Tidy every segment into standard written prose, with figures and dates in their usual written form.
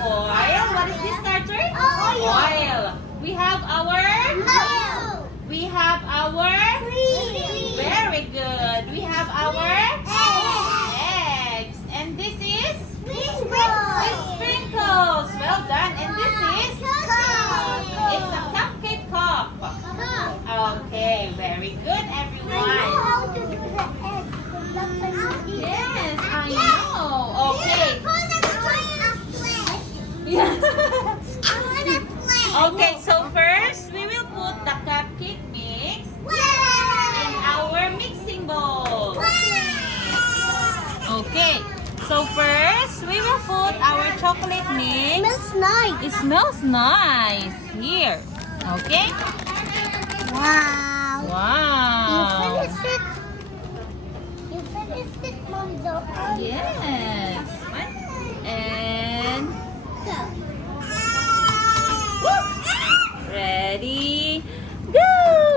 oil. What is this starter? Oil. We have our Milk. We have our Cream. Very good. We have our eggs. And this is sprinkles. Well done. And this is it's a cupcake cup. Okay, very good, everyone. Yes, I know. Okay. Okay, so first we will put the cupcake mix in our mixing bowl. Okay, so first we will put our chocolate mix. Smells nice. It smells nice here. Okay? Wow. Wow. You finished it. You finished it, Mom. Yes. And Go. ready? Go!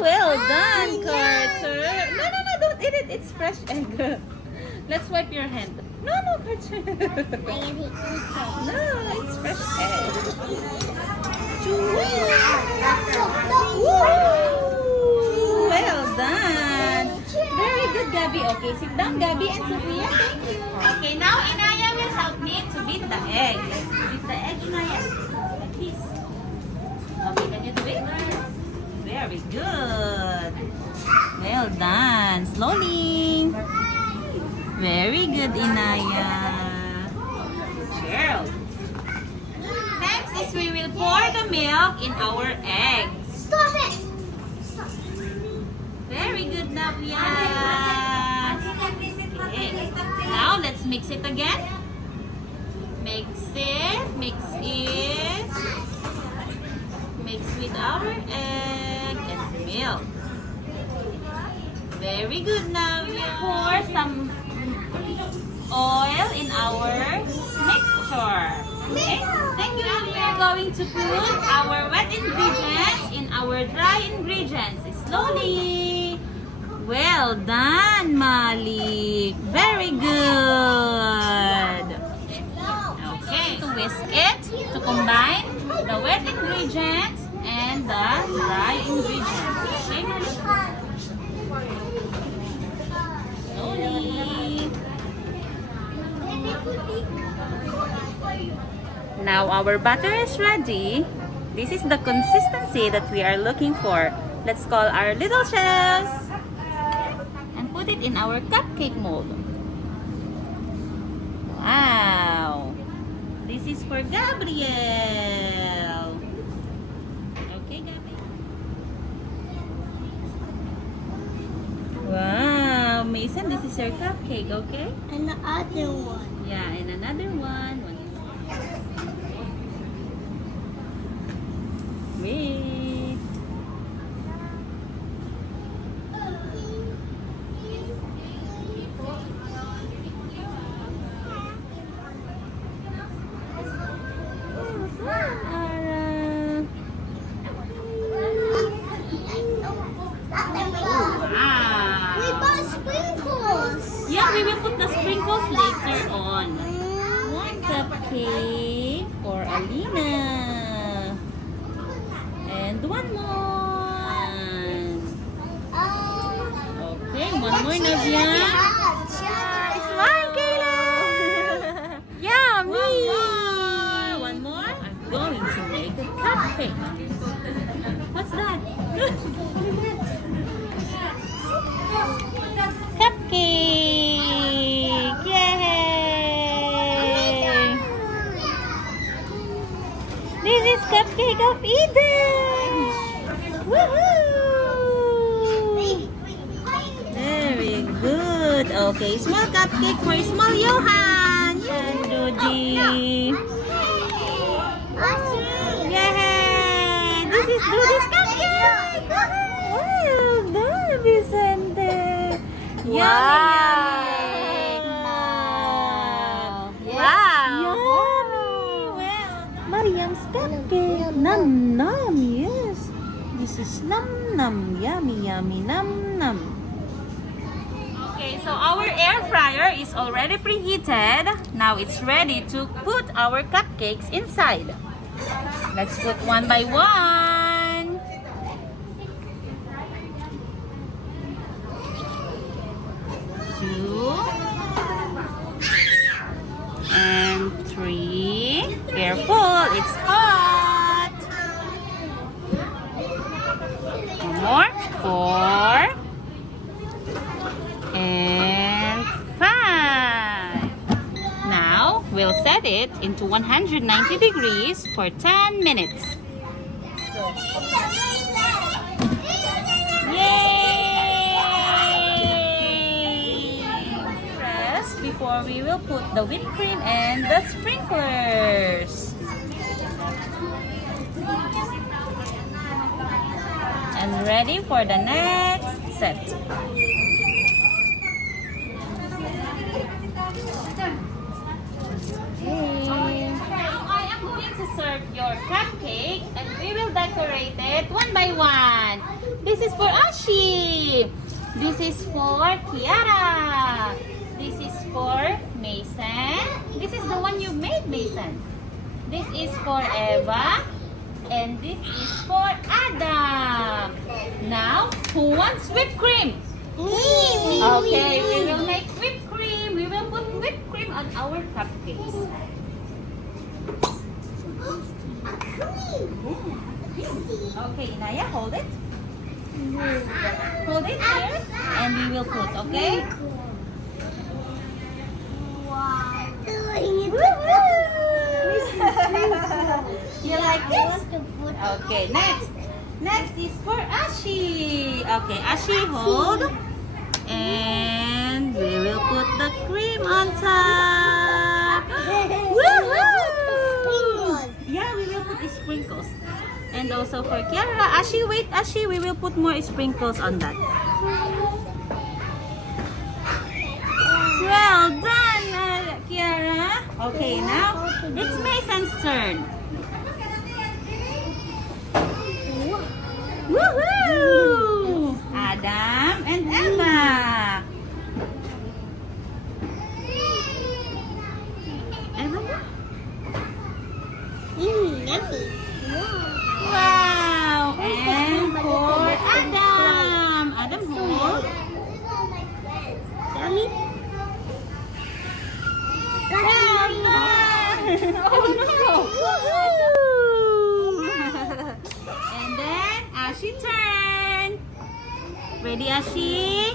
Well done, Carter. No, don't eat it. It's fresh egg. Let's wipe your hand. No, Carter. I can eat it. No, it's fresh egg. Well done. Very good, Gabby. Okay, sit down, Gabby and Sophia. Thank you. Okay, now Inaya will help me to beat the egg. Beat the egg, Inaya. Like this. Okay, can you do it? Very good. Well done. Slowly. Very good, Inaya. Cheryl. Next is we will pour the milk in our eggs. Stop it. Very good, Navya. Okay. Now let's mix it again. Mix it. Mix it. Mix with our egg and milk. Very good, Navya. Pour some oil in our mixture. Okay? Thank you. Now we are going to put our wet ingredients in our dry ingredients. Slowly. Well done, Malik. Very good. Okay, to whisk it, to combine the wet ingredients and the dry ingredients. Okay, Malik? Slowly. Now our batter is ready. This is the consistency that we are looking for. Let's call our little shells and put it in our cupcake mold. Wow! This is for Gabriel. Okay, Gabriel. Wow, Mason, this is your cupcake, okay? And the other one. Yeah, and another one. Wait. We bought sprinkles. Yeah, we will put the sprinkles later on. One cupcake for Alina. And one more. Okay, one more, Navya. Smile, Kayla. Yummy. One more. I'm going to make a cupcake. What's that? Cupcake! Yay! This is Cupcake of Eden! Woohoo! Very good. Okay, small cupcake for small Johan and Dodi. Yay! This is Dodi's cupcake! Well done, Vicente! Wow. Wow. Yummy. Well, Mariam's cupcake. Num num. Yes. This is num num. Yummy yummy num num. Okay, so our air fryer is already preheated. Now it's ready to put our cupcakes inside. Let's put one by one. 2 and 3. Careful, it's hot. One more. 4 and 5. Now we'll set it into 190 degrees for 10 minutes. Yay! Press before we will put the whipped cream and the sprinklers. And ready for the next set. Now I am going to serve your cupcake and we will decorate it one by one. This is for Ashi. This is for Kiara. This is for Mason. This is the one you made, Mason. This is for Eva. And this is for Adam. Now, who wants whipped cream? Me. Okay, we will make whipped cream. We will put whipped cream on our cupcakes. Okay, Inaya, hold it. Hold it here. And we will put, okay? Wow. You like it? Okay, next. Next is for Ashi. Okay, Ashi, hold. And we will put the cream on top. Woohoo! Yeah, we will put the sprinkles. And also for Kiara. Ashi, wait, Ashi, we will put more sprinkles on that. Well done, Kiara. Okay, now it's Mason's turn. Woohoo! Adam and Eva. Eva? Yummy. Wow! And for Adam. Adam, hold. Yummy. Well done! Oh no! And then Ashi turn. Ready, Ashi?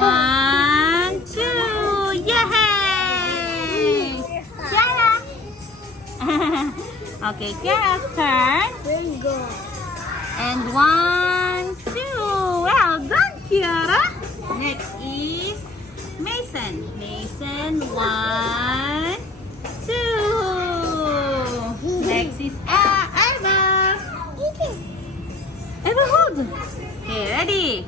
1, 2, yay! Kiara. Okay, Kiara's turn. Bingo. And 1, 2. Well done, Kiara. Next is Mason. Mason, 1, 2. Next is Eva. Eva, hold. Okay, ready?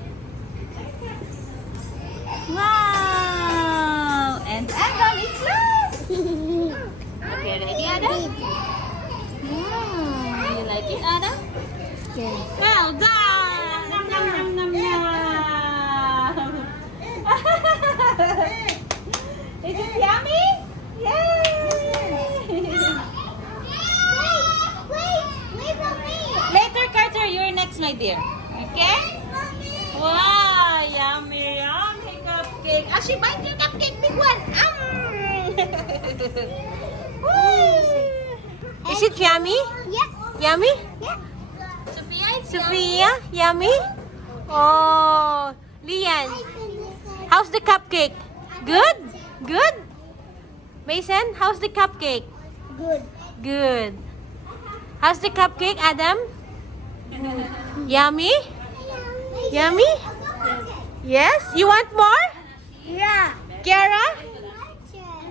Wow! And Adam is last. Okay, ready, Adam? You like it, Adam? Yes. Well done! Nom, nom, nom, nom, nom. Is it yummy? Yay! Wait for me. Later, Carter, you're next, my dear. Okay? Wow! Yummy, yummy cupcake. Ashi, bite your cupcake, big one. Is it yummy? Yeah. Yummy? Yeah. Sophia, it's Sophia, yummy? Oh, Lian, how's the cupcake? Good? Good? Mason, how's the cupcake? Good. Good. How's the cupcake, Adam? Yummy? Yummy? Yes? You want more? Yeah. Kiara? I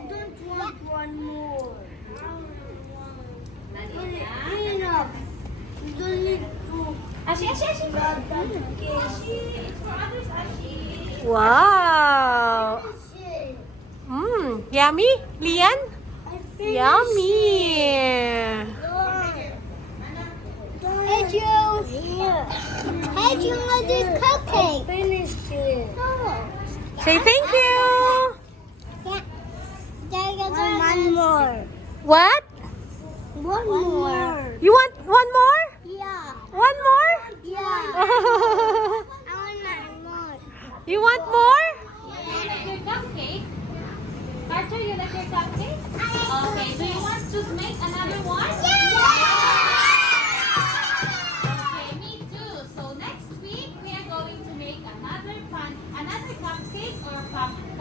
don't want one more. Enough. You don't need to. Ashi, Ashi, Ashi. It's for others, Ashi. Wow. Yummy? Lian? Yummy. Hey, Joe. Hey, Joe, this cupcake. Finish it. Say thank you. One more. What? One more. You want one more? Yeah. One more? Yeah. I want more. You want more? You like your cupcake? Arthur, you like your cupcake? Okay, do you want to make another one? Okay, me too. So next week, we are going to make another cupcake or cupcake.